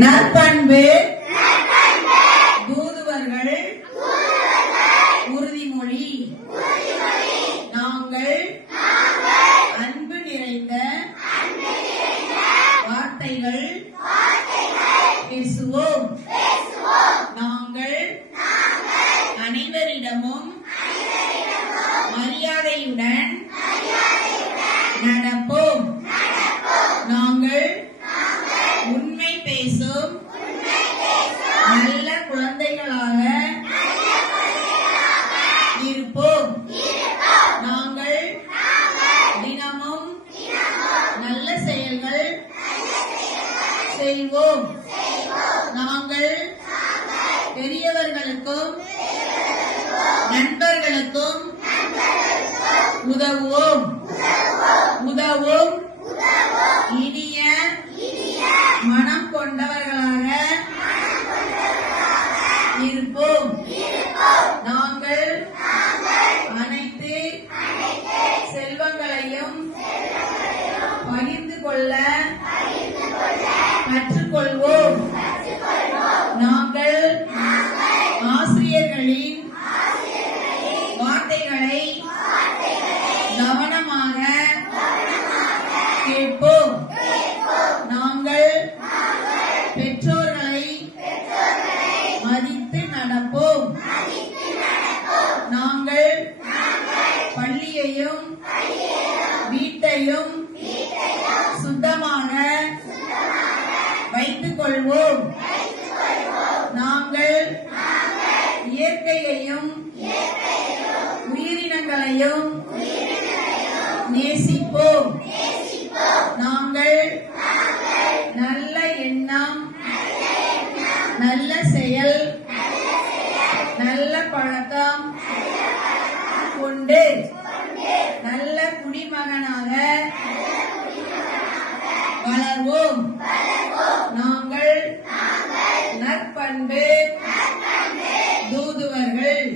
நற்பண்பு தூதுவர்கள் உறுதிமொழி. நாங்கள் அன்பு நிறைந்த வார்த்தைகள் பேசுவோம். நாங்கள் அனைவரிடமும் மரியாதையுடன் நடப்போம். நாங்கள் உண்மை பேசும் நல்ல குழந்தைகளாக இருப்போம். நாங்கள் தினமும் நல்ல செயல்கள் செய்வோம். நாங்கள் பெரியவர்களுக்கும் நண்பர்களுக்கும் உதவுவோம். இனிய மனம் கொண்டவர்களாக இருப்போம். நாங்கள் அனைத்து செல்வங்களையும் பகிர்ந்து கொள்ள கற்றுக்கொள்வோம். நாங்கள் ஆசிரியர்களின் வார்த்தைகளை கவனமாக கேட்போம். நாங்கள் பெற்றோர்களை மதித்து நடப்போம். நாங்கள் பள்ளியையும் வீட்டையும் சுத்தமாக வைத்துக் கொள்வோம். நாங்கள் இயற்கையையும் உயிரினங்களையும் நேசிப்போம். நாங்கள் நல்ல எண்ணம், நல்ல செயல், நல்ல பழக்கம் கொண்டு நல்ல குடிமகனாக வளர்வோம். நாங்கள் நற்பண்பு தூதுவர்கள்.